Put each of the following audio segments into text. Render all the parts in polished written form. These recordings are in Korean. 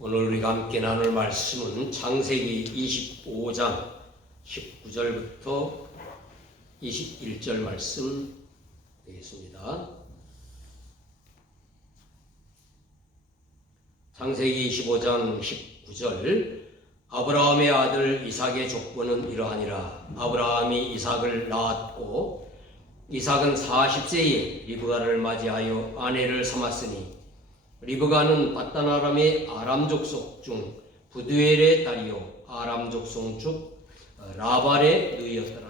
오늘 우리가 함께 나눌 말씀은 창세기 25장 19절부터 21절 말씀 되겠습니다. 창세기 25장 19절 아브라함의 아들 이삭의 족보는 이러하니라. 아브라함이 이삭을 낳았고 이삭은 40세에 리브가를 맞이하여 아내를 삼았으니 리브가는 밧단 아람의 아람 족속 중 부두엘의 딸이요 아람 족속 중 라발의 누이였더라.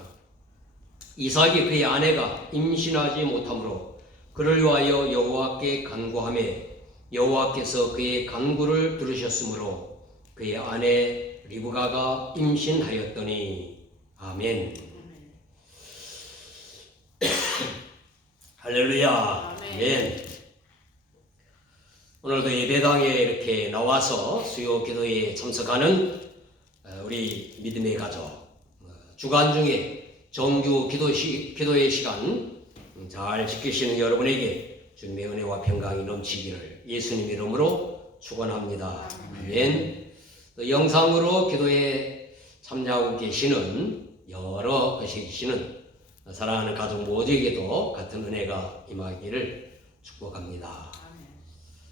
이삭이 그의 아내가 임신하지 못하므로 그를 위하여 여호와께 간구하매 여호와께서 그의 간구를 들으셨으므로 그의 아내 리브가가 임신하였더니. 아멘. 할렐루야. 아멘. 오늘도 예배당에 이렇게 나와서 수요 기도에 참석하는 우리 믿음의 가족, 주간 중에 정규 기도의 시간 잘 지키시는 여러분에게 주님의 은혜와 평강이 넘치기를 예수님 이름으로 축원합니다. 아멘. 영상으로 기도에 참여하고 계시는 여러 계시는 사랑하는 가족 모두에게도 같은 은혜가 임하기를 축복합니다.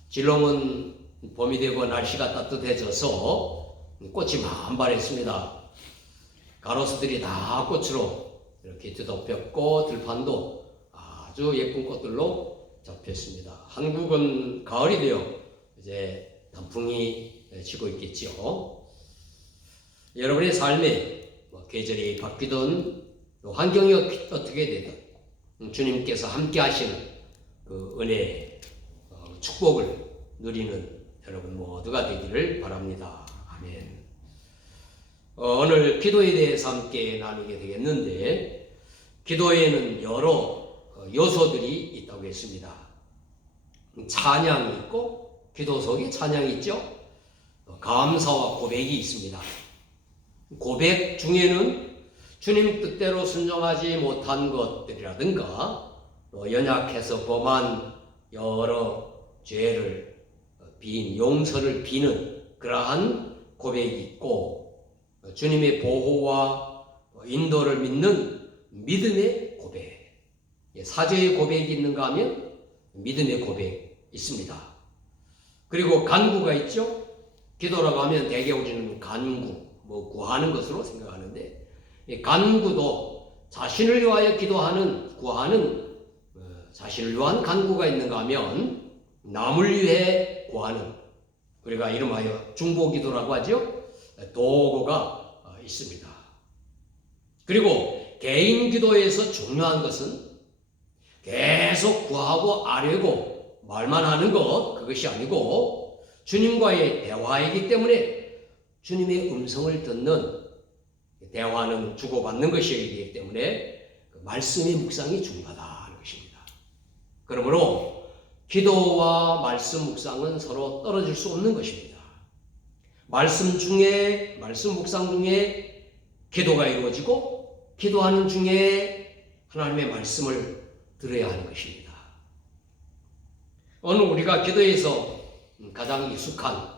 진롱은 봄이 되고 날씨가 따뜻해져서 꽃이 만발했습니다. 가로수들이 다 꽃으로 이렇게 뒤덮였고 들판도 아주 예쁜 꽃들로 잡혔습니다. 한국은 가을이 되어 이제 단풍이 지고 있겠죠. 여러분의 삶에 계절이 바뀌든 환경이 어떻게 되든 주님께서 함께 하시는 그 은혜 축복을 누리는 여러분 모두가 되기를 바랍니다. 아멘. 오늘 기도에 대해서 함께 나누게 되겠는데 기도에는 여러 요소들이 있다고 했습니다. 찬양이 있고 기도 속에 찬양이 있죠. 감사와 고백이 있습니다. 고백 중에는 주님 뜻대로 순종하지 못한 것들이라든가 연약해서 범한 여러 죄를 용서를 비는 그러한 고백이 있고 주님의 보호와 인도를 믿는 믿음의 고백, 사죄의 고백이 있는가 하면 믿음의 고백 있습니다. 그리고 간구가 있죠. 기도라고 하면 대개 우리는 간구, 구하는 것으로 생각하는데 간구도 자신을 위하여 기도하는, 구하는 자신을 위한 간구가 있는가 하면 남을 위해 구하는, 우리가 이름하여 중보기도라고 하죠. 도구가 있습니다. 그리고 개인 기도에서 중요한 것은 계속 구하고 아뢰고 말만 하는 것, 그것이 아니고 주님과의 대화이기 때문에 주님의 음성을 듣는, 대화는 주고받는 것이기 때문에 그 말씀의 묵상이 중요하다는 것입니다. 그러므로 기도와 말씀 묵상은 서로 떨어질 수 없는 것입니다. 말씀 묵상 중에 기도가 이루어지고 기도하는 중에 하나님의 말씀을 들어야 하는 것입니다. 오늘 우리가 기도에서 가장 익숙한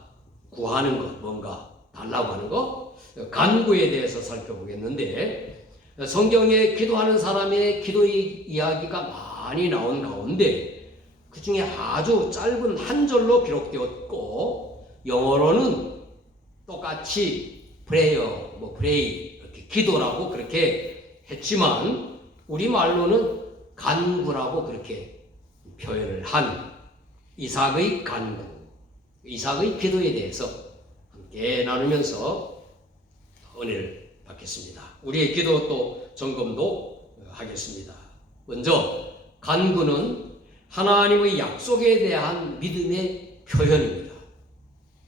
구하는 것, 뭔가 달라고 하는 것, 간구에 대해서 살펴보겠는데 성경에 기도하는 사람의 기도의 이야기가 많이 나온 가운데 그 중에 아주 짧은 한 절로 기록되었고 영어로는 똑같이 prayer, pray 이렇게 기도라고 그렇게 했지만 우리말로는 간구라고 그렇게 표현을 한 이삭의 간구, 이삭의 기도에 대해서 함께 나누면서 은혜를 받겠습니다. 우리의 기도 또 점검도 하겠습니다. 먼저 간구는 하나님의 약속에 대한 믿음의 표현입니다.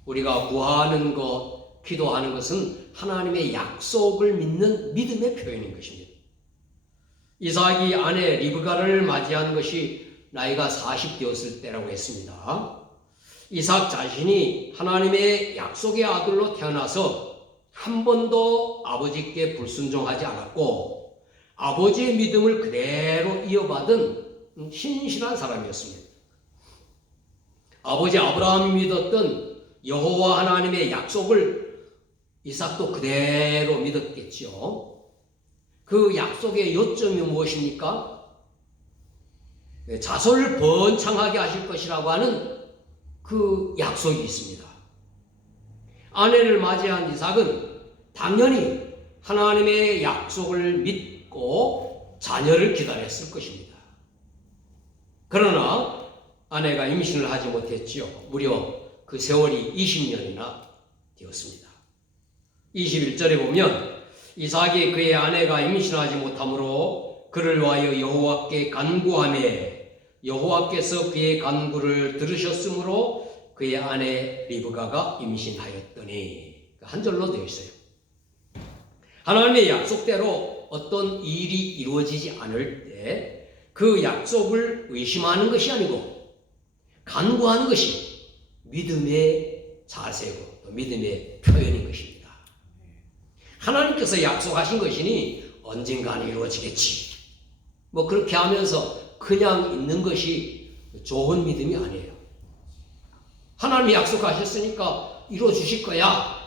우리가 구하는 것, 기도하는 것은 하나님의 약속을 믿는 믿음의 표현인 것입니다. 이삭이 아내 리브가를 맞이한 것이 나이가 40되었을 때라고 했습니다. 이삭 자신이 하나님의 약속의 아들로 태어나서 한 번도 아버지께 불순종하지 않았고 아버지의 믿음을 그대로 이어받은 신실한 사람이었습니다. 아버지 아브라함이 믿었던 여호와 하나님의 약속을 이삭도 그대로 믿었겠죠. 그 약속의 요점이 무엇입니까? 자손을 번창하게 하실 것이라고 하는 그 약속이 있습니다. 아내를 맞이한 이삭은 당연히 하나님의 약속을 믿고 자녀를 기다렸을 것입니다. 그러나 아내가 임신을 하지 못했지요. 무려 그 세월이 20년이나 되었습니다. 21절에 보면 이삭이 그의 아내가 임신하지 못하므로 그를 위하여 여호와께 간구하매 여호와께서 그의 간구를 들으셨으므로 그의 아내 리브가가 임신하였더니 한 절로 되어 있어요. 하나님의 약속대로 어떤 일이 이루어지지 않을 때 그 약속을 의심하는 것이 아니고 간구하는 것이 믿음의 자세고 또 믿음의 표현인 것입니다. 하나님께서 약속하신 것이니 언젠가는 이루어지겠지. 그렇게 하면서 그냥 있는 것이 좋은 믿음이 아니에요. 하나님이 약속하셨으니까 이루어주실 거야.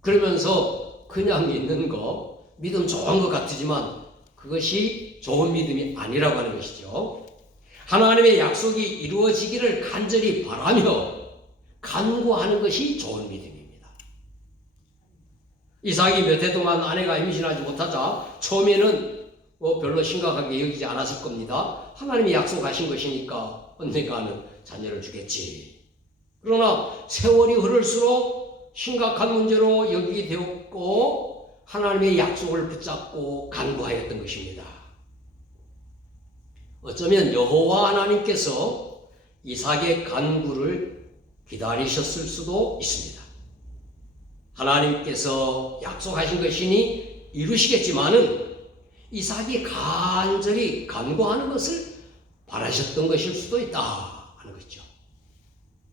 그러면서 그냥 있는 거 믿음 좋은 것 같지만 그것이 좋은 믿음이 아니라고 하는 것이죠. 하나님의 약속이 이루어지기를 간절히 바라며 간구하는 것이 좋은 믿음입니다. 이삭이 몇 해 동안 아내가 임신하지 못하자 처음에는 별로 심각하게 여기지 않았을 겁니다. 하나님이 약속하신 것이니까 언젠가는 자녀를 주겠지. 그러나 세월이 흐를수록 심각한 문제로 여기게 되었고 하나님의 약속을 붙잡고 간구하였던 것입니다. 어쩌면 여호와 하나님께서 이삭의 간구를 기다리셨을 수도 있습니다. 하나님께서 약속하신 것이니 이루시겠지만은 이삭이 간절히 간구하는 것을 바라셨던 것일 수도 있다 하는 것이죠.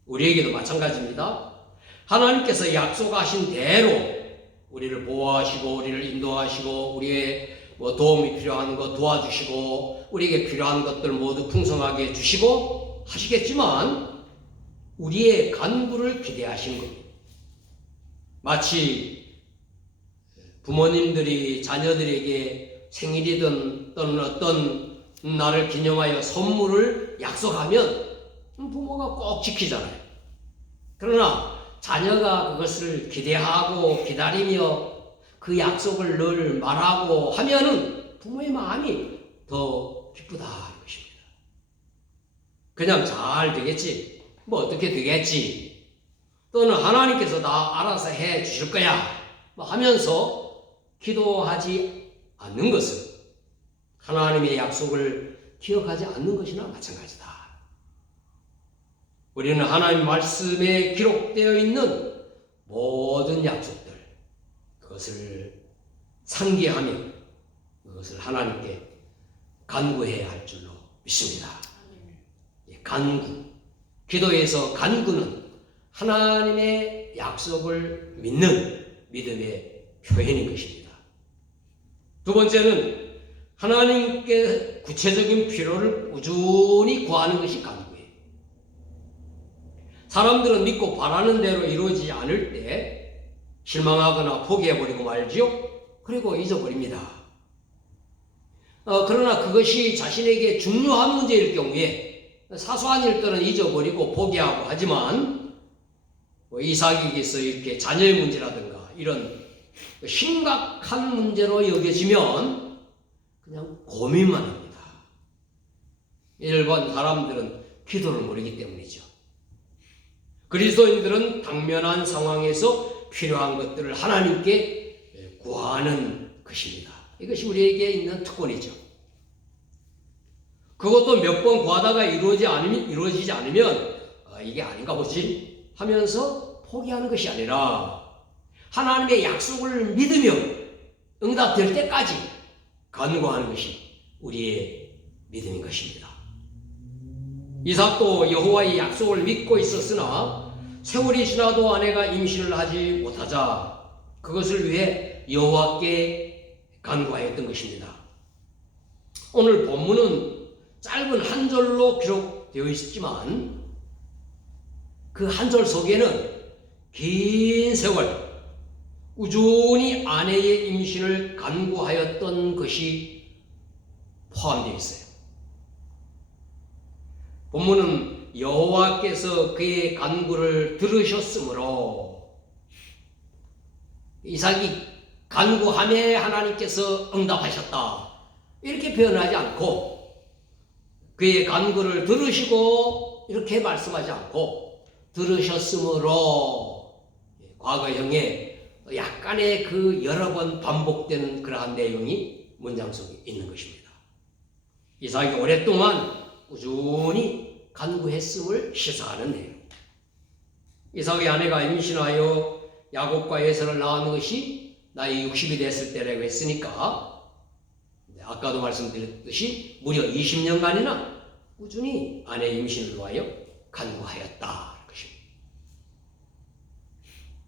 우리에게도 마찬가지입니다. 하나님께서 약속하신 대로 우리를 보호하시고 우리를 인도하시고 우리의 도움이 필요한 것 도와주시고 우리에게 필요한 것들 모두 풍성하게 주시고 하시겠지만 우리의 간구를 기대하시는 겁니다. 마치 부모님들이 자녀들에게 생일이든 또는 어떤 날을 기념하여 선물을 약속하면 부모가 꼭 지키잖아요. 그러나 자녀가 그것을 기대하고 기다리며 그 약속을 늘 말하고 하면은 부모의 마음이 더 기쁘다 하는 것입니다. 그냥 잘 되겠지, 어떻게 되겠지, 또는 하나님께서 다 알아서 해 주실 거야 하면서 기도하지 않는 것은 하나님의 약속을 기억하지 않는 것이나 마찬가지다. 우리는 하나님 말씀에 기록되어 있는 모든 약속들, 그것을 상기하며 그것을 하나님께 간구해야 할 줄로 믿습니다. 간구, 기도에서 간구는 하나님의 약속을 믿는 믿음의 표현인 것입니다. 두 번째는 하나님께 구체적인 필요를 꾸준히 구하는 것이 간구예요. 사람들은 믿고 바라는 대로 이루어지지 않을 때 실망하거나 포기해버리고 말지요. 그리고 잊어버립니다. 그러나 그것이 자신에게 중요한 문제일 경우에 사소한 일들은 잊어버리고 포기하고 하지만 이삭에게서 이렇게 자녀의 문제라든가 이런 심각한 문제로 여겨지면 그냥 고민만 합니다. 일반 사람들은 기도를 모르기 때문이죠. 그리스도인들은 당면한 상황에서 필요한 것들을 하나님께 구하는 것입니다. 이것이 우리에게 있는 특권이죠. 그것도 몇 번 구하다가 이루어지지 않으면 이게 아닌가 보지 하면서 포기하는 것이 아니라 하나님의 약속을 믿으며 응답될 때까지 간구하는 것이 우리의 믿음인 것입니다. 이삭도 여호와의 약속을 믿고 있었으나 세월이 지나도 아내가 임신을 하지 못하자 그것을 위해 여호와께 간구하였던 것입니다. 오늘 본문은 짧은 한 절로 기록되어 있지만 그 한 절 속에는 긴 세월 꾸준히 아내의 임신을 간구하였던 것이 포함되어 있어요. 본문은 여호와께서 그의 간구를 들으셨으므로, 이삭이 간구함에 하나님께서 응답하셨다 이렇게 표현하지 않고, 그의 간구를 들으시고 이렇게 말씀하지 않고 들으셨으므로, 과거형에 약간의 그 여러 번 반복되는 그러한 내용이 문장 속에 있는 것입니다. 이삭이 오랫동안 꾸준히 간구했음을 시사하는 내용. 이삭의 아내가 임신하여 야곱과 에서를 낳은 것이 나이 60이 됐을 때라고 했으니까, 아까도 말씀드렸듯이 무려 20년간이나 꾸준히 아내의 임신을 위하여 간구하였다.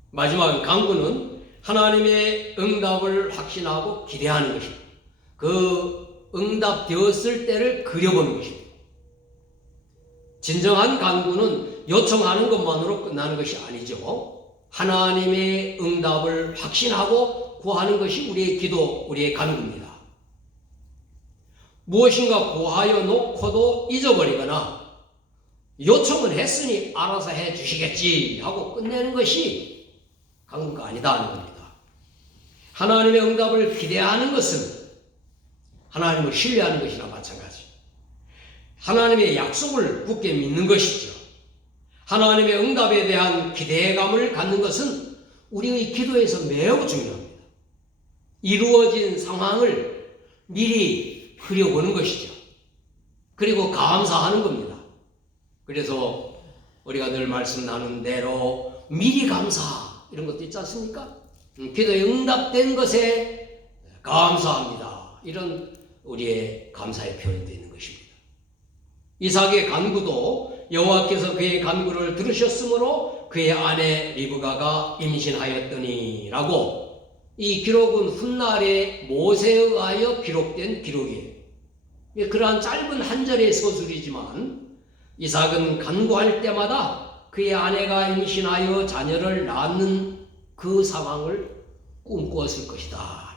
마지막 간구는 하나님의 응답을 확신하고 기대하는 것입니다. 그 응답되었을 때를 그려보는 것입니다. 진정한 간구는 요청하는 것만으로 끝나는 것이 아니죠. 하나님의 응답을 확신하고 구하는 것이 우리의 기도, 우리의 간구입니다. 무엇인가 구하여 놓고도 잊어버리거나 요청은 했으니 알아서 해 주시겠지 하고 끝내는 것이 간구가 아니다는 겁니다. 하나님의 응답을 기대하는 것은 하나님을 신뢰하는 것이나 마찬가지. 하나님의 약속을 굳게 믿는 것이죠. 하나님의 응답에 대한 기대감을 갖는 것은 우리의 기도에서 매우 중요합니다. 이루어진 상황을 미리 그려보는 것이죠. 그리고 감사하는 겁니다. 그래서 우리가 늘 말씀 나눈 대로 미리 감사 이런 것도 있지 않습니까? 기도에 응답된 것에 감사합니다. 이런 우리의 감사의 표현도 있는 것입니다. 이삭의 간구도 여호와께서 그의 간구를 들으셨으므로 그의 아내 리브가가 임신하였더니 라고, 이 기록은 훗날에 모세에 의하여 기록된 기록이에요. 그러한 짧은 한 절의 서술이지만 이삭은 간구할 때마다 그의 아내가 임신하여 자녀를 낳는 그 상황을 꿈꾸었을 것이다.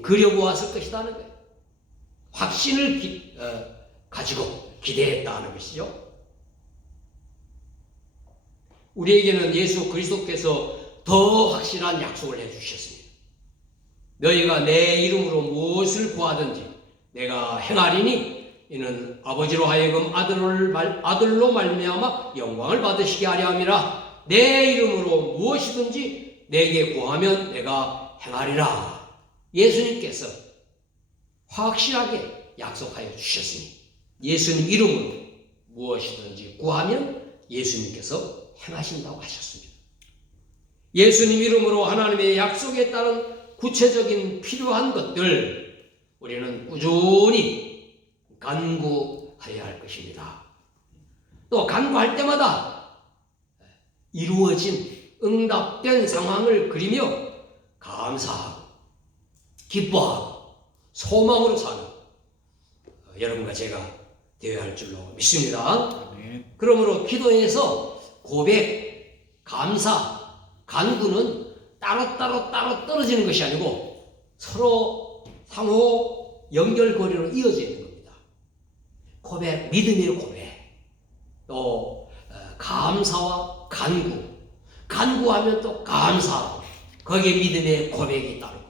그려보았을 것이다는 거예요. 확신을 가지고 기대했다는 것이죠. 우리에게는 예수 그리스도께서 더 확실한 약속을 해주셨습니다. 너희가 내 이름으로 무엇을 구하든지 내가 행하리니 이는 아버지로 하여금 아들로 말미암아 영광을 받으시게 하려 함이라. 내 이름으로 무엇이든지 내게 구하면 내가 행하리라. 예수님께서 확실하게 약속하여 주셨으니 예수님 이름으로 무엇이든지 구하면 예수님께서 행하신다고 하셨습니다. 예수님 이름으로 하나님의 약속에 따른 구체적인 필요한 것들 우리는 꾸준히 간구해야 할 것입니다. 또 간구할 때마다 이루어진 응답된 상황을 그리며 감사하고 기뻐하고 소망으로 사는 여러분과 제가 되어야 할 줄로 믿습니다. 그러므로 기도에서 고백, 감사, 간구는 따로 떨어지는 것이 아니고 서로 상호 연결고리로 이어져 있는 겁니다. 고백, 믿음의 고백, 또 감사와 간구하면 또 감사하고 거기에 믿음의 고백이 따르고,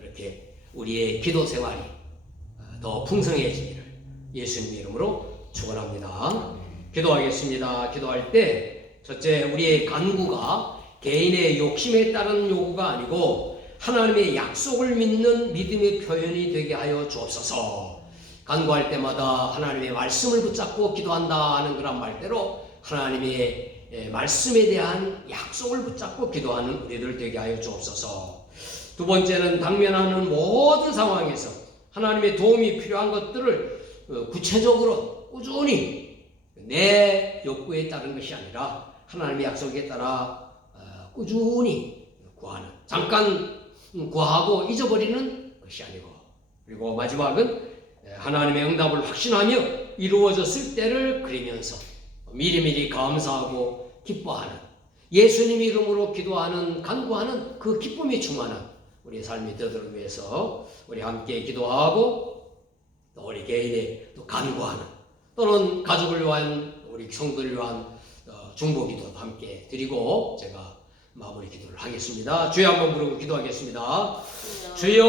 이렇게 우리의 기도 생활이 더 풍성해지기를 예수님 이름으로 축원합니다. 기도하겠습니다. 기도할 때 첫째, 우리의 간구가 개인의 욕심에 따른 요구가 아니고 하나님의 약속을 믿는 믿음의 표현이 되게 하여 주옵소서. 간구할 때마다 하나님의 말씀을 붙잡고 기도한다 하는 그런 말대로 하나님의 말씀에 대한 약속을 붙잡고 기도하는 우리들 되게 하여 주옵소서. 두 번째는 당면하는 모든 상황에서 하나님의 도움이 필요한 것들을 구체적으로 꾸준히 내 욕구에 따른 것이 아니라 하나님의 약속에 따라 꾸준히 구하는, 잠깐 구하고 잊어버리는 것이 아니고, 그리고 마지막은 하나님의 응답을 확신하며 이루어졌을 때를 그리면서 미리미리 감사하고 기뻐하는, 예수님 이름으로 기도하는, 간구하는 그 기쁨이 충만한 우리의 삶이 되도록 위해서 우리 함께 기도하고 또 우리 개인의 또 간구하는, 또는 가족을 위한, 우리 성도를 위한 중보기도도 함께 드리고 제가 마무리 기도를 하겠습니다. 주여 한번 부르고 기도하겠습니다. 주여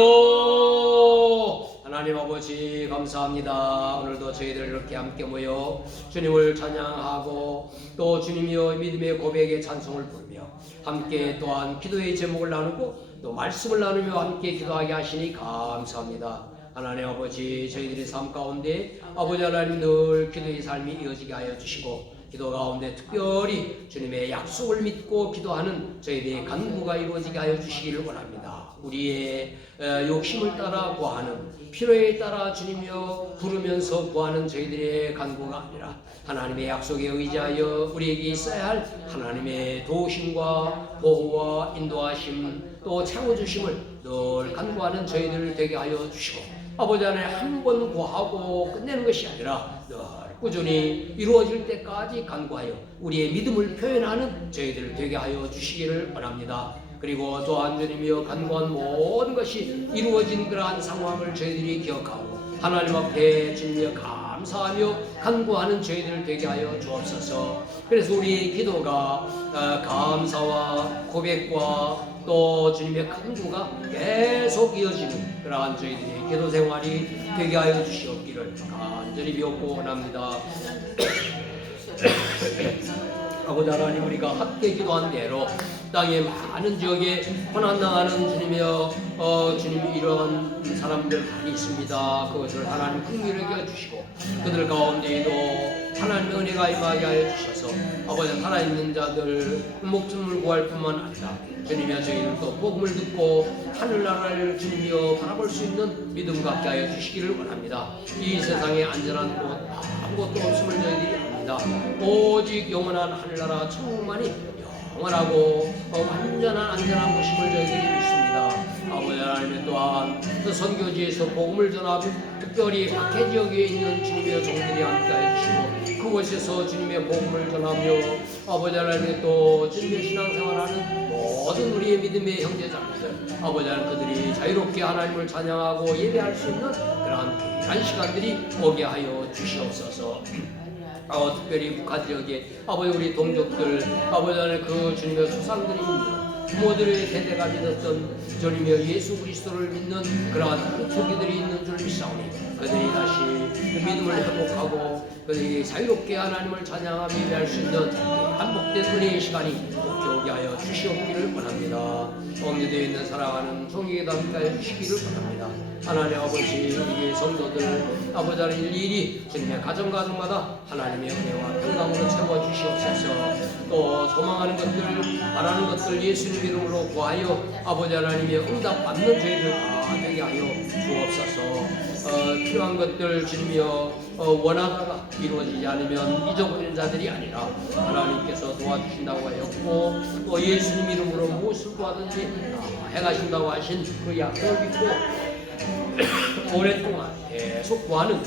하나님 아버지 감사합니다. 오늘도 저희들 이렇게 함께 모여 주님을 찬양하고 또 주님이여 믿음의 고백의 찬송을 부르며 함께 또한 기도의 제목을 나누고 또 말씀을 나누며 함께 기도하게 하시니 감사합니다. 하나님 아버지 저희들의 삶 가운데 아버지 하나님 늘 기도의 삶이 이어지게 하여 주시고 기도 가운데 특별히 주님의 약속을 믿고 기도하는 저희들의 간구가 이루어지게 하여 주시기를 원합니다. 우리의 욕심을 따라 구하는, 필요에 따라 주님이여 부르면서 구하는 저희들의 간구가 아니라 하나님의 약속에 의지하여 우리에게 있어야 할 하나님의 도우심과 보호와 인도하심 또 채워주심을 늘 간구하는 저희들 되게 하여 주시고 아버지 하나님 한 번 구하고 끝내는 것이 아니라 늘 꾸준히 이루어질 때까지 간구하여 우리의 믿음을 표현하는 저희들 되게 하여 주시기를 원합니다. 그리고 또한 주님이여 간구한 모든 것이 이루어진 그러한 상황을 저희들이 기억하고 하나님 앞에 주님이여 감사하며 간구하는 저희들 되게 하여 주옵소서. 그래서 우리의 기도가 감사와 고백과 또 주님의 간구가 계속 이어지는 그러한 저희들의 기도 생활이 되게 하여 주시옵기를 간절히 비옵고 원합니다. 아버지 하나님 우리가 함께 기도한 대로 땅의 많은 지역에 고난당하는 주님이여 주님 이런 사람들 많이 있습니다. 그것을 하나님 긍휼히 여겨주시고 그들 가운데에도 하나님의 은혜가 임하게 하여 주셔서 아버지 살아있는 자들 목숨을 구할 뿐만 아니라 주님이여 저희들도 복음을 듣고 하늘나라를 주님이여 바라볼 수 있는 믿음 갖게 하여 주시기를 원합니다. 이 세상에 안전한 곳 아무것도 없음을 저희들이 압니다. 오직 영원한 하늘나라 천국만이 영원하고 완전한 안전한 곳임을 저희들이 믿습니다. 아버지 하나님 또한 그 선교지에서 복음을 전하고 특별히 박해 지역에 있는 주님의 종들이 함께해 주시고 그곳에서 주님의 복음을 전하며 아버지 하나님 또 주님의 신앙생활하는 모든 우리의 믿음의 형제자매들 아버지 하나님 그들이 자유롭게 하나님을 찬양하고 예배할 수 있는 그러한 귀한 시간들이 오게 하여 주시옵소서. 특별히 북한 지역에 아버지 우리 동족들 아버지 하나님 그 주님의 조상들이 있는 부모들의 세대가 믿었던 주님의 예수 그리스도를 믿는 그러한 그 조기들이 있는 줄 믿사오니 그들이 다시 그 믿음을 회복하고 그들이 자유롭게 하나님을 찬양하며 예배할 수 있는 한복된 은혜의 시간이 오게 하여 주시옵기를 원합니다. 옥리되어 있는 사랑하는 종에게도 함께하여 주시기를 원합니다. 하나님 아버지 우리의 성도들 아버지 하나님 일일이 주님의 가정마다 하나님의 은혜와 평강으로 채워주시옵소서. 또 소망하는 것들 바라는 것들 예수님 이름으로 구하여 아버지 하나님의 응답 받는 저희들 다 되게 하여 주옵소서. 필요한 것들 주님이여 원하다가 이루어지지 않으면 잊어버리는 자들이 아니라 하나님께서 도와주신다고 하였고 또 예수님 이름으로 무엇을 구하든지 행하신다고 하신 그 약속을 믿고 오랫동안 계속 구하는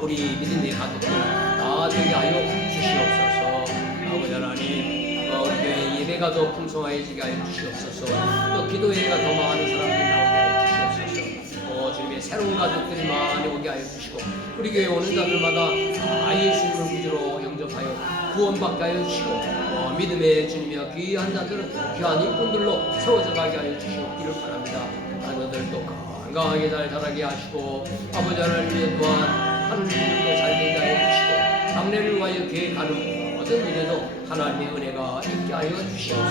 우리 믿음의 가족들 다 되게 하여 주시옵소서. 아버지 하나님 우리의 예배가 더 풍성하여지게 하여 주시옵소서. 또 기도회가 더 많은 사람들이 나오게 하여 주시옵소서. 주님의 새로운 가족들이 많이 오게 하여 주시고 우리 교회 오는 자들마다 예수님을 구주로 영접하여 구원받게 하여 주시고 믿음의 주님이여 귀한 자들은 귀한 일꾼들로 세워져 가게 하여 주시옵기를 바랍니다. 자녀들도 건강하게 잘 자라게 하시고 아버지 하나님 또한 하느님도 잘 되게 하여 주시고 장래를 위하여 계획하는 모든 일에도 하나님의 은혜가 있게 하여 주시옵소서.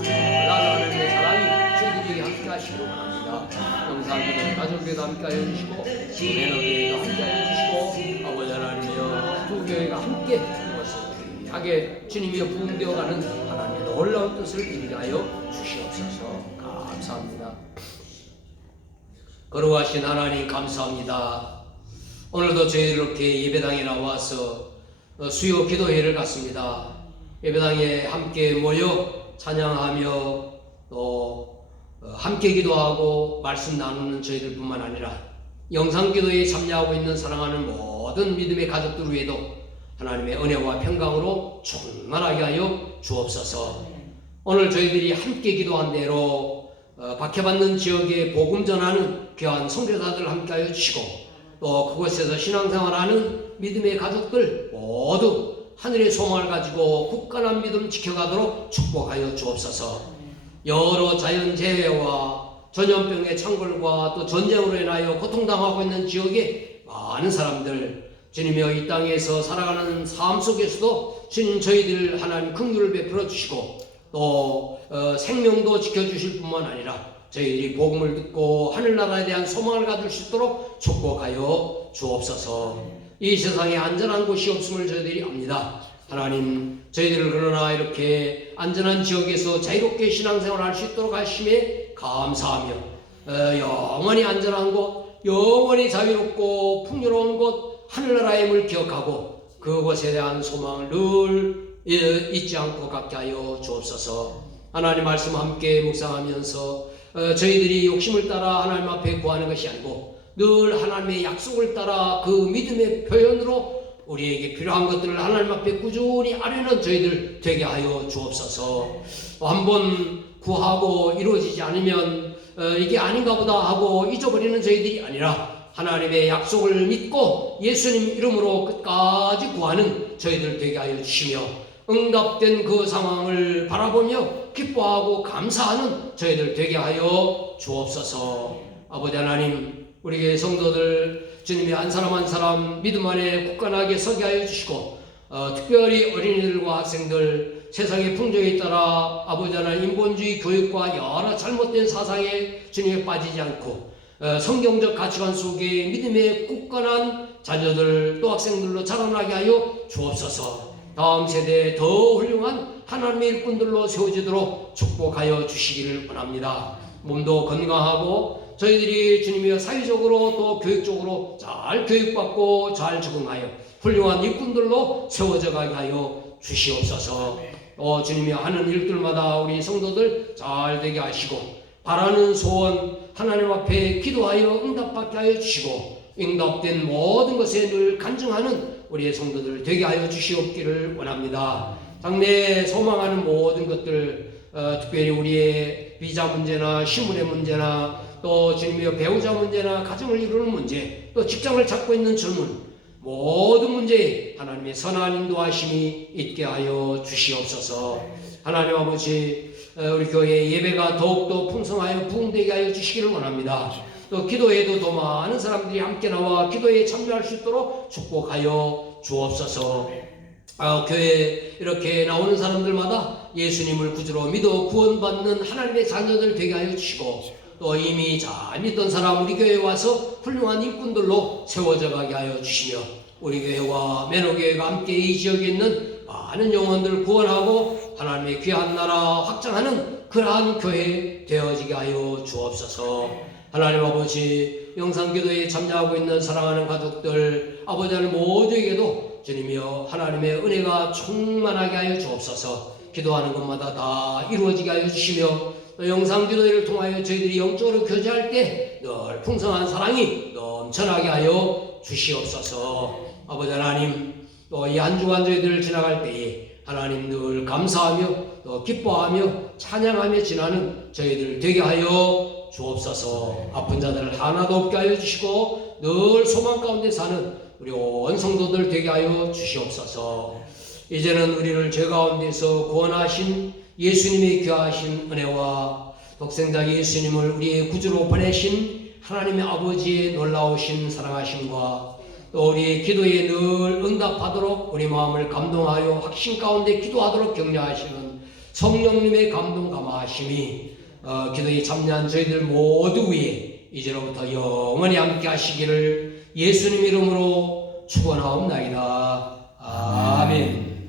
하나님의 사랑이 저희들에게 함께 하시기를 원합니다. 영상기도 가족에도 함께 하여 주시고 매너교회도 함께 하여 주시고 아버지 하나님이여 두 교회가 함께 하게 주님이여 부흥되어가는 하나님의 놀라운 뜻을 이루게 하여 주시옵소서. 감사합니다. 거룩하신 하나님 감사합니다. 오늘도 저희들 이렇게 예배당에 나와서 수요 기도회를 갖습니다. 예배당에 함께 모여 찬양하며 또 함께 기도하고 말씀 나누는 저희들 뿐만 아니라 영상기도에 참여하고 있는 사랑하는 모든 믿음의 가족들 위에도 하나님의 은혜와 평강으로 충만하게 하여 주옵소서. 오늘 저희들이 함께 기도한 대로 박해받는 지역에 복음 전하는 귀한 선교사들 함께하여 주시고, 또 그곳에서 신앙생활하는 믿음의 가족들 모두 하늘의 소망을 가지고 굳건한 믿음 지켜가도록 축복하여 주옵소서. 여러 자연재해와 전염병의 창궐과 또 전쟁으로 인하여 고통당하고 있는 지역에 많은 사람들, 주님이여 이 땅에서 살아가는 삶 속에서도 주님 저희들 하나님 긍휼을 베풀어 주시고, 또 생명도 지켜주실 뿐만 아니라 저희들이 복음을 듣고 하늘나라에 대한 소망을 가질 수 있도록 축복하여 주옵소서. 이 세상에 안전한 곳이 없음을 저희들이 압니다. 하나님, 저희들을 그러나 이렇게 안전한 지역에서 자유롭게 신앙생활을 할 수 있도록 하심에 감사하며, 영원히 안전한 곳, 영원히 자유롭고 풍요로운 곳 하늘나라의 힘을 기억하고 그곳에 대한 소망을 늘 잊지 않고 갖게 하여 주옵소서. 하나님 말씀 함께 묵상하면서 저희들이 욕심을 따라 하나님 앞에 구하는 것이 아니고 늘 하나님의 약속을 따라 그 믿음의 표현으로 우리에게 필요한 것들을 하나님 앞에 꾸준히 아뢰는 저희들 되게 하여 주옵소서. 한번 구하고 이루어지지 않으면 이게 아닌가 보다 하고 잊어버리는 저희들이 아니라 하나님의 약속을 믿고 예수님 이름으로 끝까지 구하는 저희들 되게 하여 주시며, 응답된 그 상황을 바라보며 기뻐하고 감사하는 저희들 되게 하여 주옵소서. 아버지 하나님, 우리 교회 성도들 주님이 한 사람 한 사람 믿음 안에 굳건하게 서게 하여 주시고, 특별히 어린이들과 학생들 세상의 풍조에 따라 아버지 하나님 인본주의 교육과 여러 잘못된 사상에 주님에 빠지지 않고 성경적 가치관 속에 믿음의 굳건한 자녀들 또 학생들로 자라나게 하여 주옵소서. 다음 세대에 더 훌륭한 하나님의 일꾼들로 세워지도록 축복하여 주시기를 원합니다. 몸도 건강하고 저희들이 주님이여 사회적으로 또 교육적으로 잘 교육받고 잘 적응하여 훌륭한 일꾼들로 세워져 가게 하여 주시옵소서. 주님이여 하는 일들마다 우리 성도들 잘 되게 하시고, 바라는 소원 하나님 앞에 기도하여 응답받게 하여 주시고, 응답된 모든 것에 늘 간증하는 우리의 성도들 되게 하여 주시옵기를 원합니다. 장래에 소망하는 모든 것들, 특별히 우리의 비자 문제나 신분의 문제나 또 주님의 배우자 문제나 가정을 이루는 문제, 또 직장을 찾고 있는 젊은 모든 문제에 하나님의 선한 인도하심이 있게 하여 주시옵소서. 하나님 아버지, 우리 교회 예배가 더욱더 풍성하여 부흥되게 하여 주시기를 원합니다. 또 기도에도 더 많은 사람들이 함께 나와 기도에 참여할 수 있도록 축복하여 주옵소서. 교회에 이렇게 나오는 사람들마다 예수님을 구주로 믿어 구원받는 하나님의 자녀들 되게 하여 주시고, 또 이미 잘 믿던 사람 우리 교회에 와서 훌륭한 일꾼들로 세워져 가게 하여 주시며, 우리 교회와 매너교회가 함께 이 지역에 있는 많은 영혼들을 구원하고 하나님의 귀한 나라 확장하는 그러한 교회 되어지게 하여 주옵소서. 하나님 아버지, 영상기도에 참여하고 있는 사랑하는 가족들 아버지 하나님 모두에게도 주님이여 하나님의 은혜가 충만하게 하여 주옵소서. 기도하는 것마다 다 이루어지게 하여 주시며, 영상기도회를 통하여 저희들이 영적으로 교제할 때 늘 풍성한 사랑이 넘쳐나게 하여 주시옵소서. 아버지 하나님, 또 이 한 주간 저희들을 지나갈 때에 하나님 늘 감사하며 또 기뻐하며 찬양하며 지나는 저희들 되게 하여 주옵소서. 아픈 자들을 하나도 없게 하여 주시고 늘 소망 가운데 사는 우리 온 성도들 되게 하여 주시옵소서. 이제는 우리를 죄 가운데서 구원하신 예수님의 귀하신 은혜와 독생자 예수님을 우리의 구주로 보내신 하나님의 아버지의 놀라우신 사랑하심과 또 우리의 기도에 늘 응답하도록 우리 마음을 감동하여 확신 가운데 기도하도록 격려하시는 성령님의 감동 감화하심이 기도에 참여한 저희들 모두 위에 이제로부터 영원히 함께 하시기를 예수님 이름으로 축원하옵나이다. 아멘.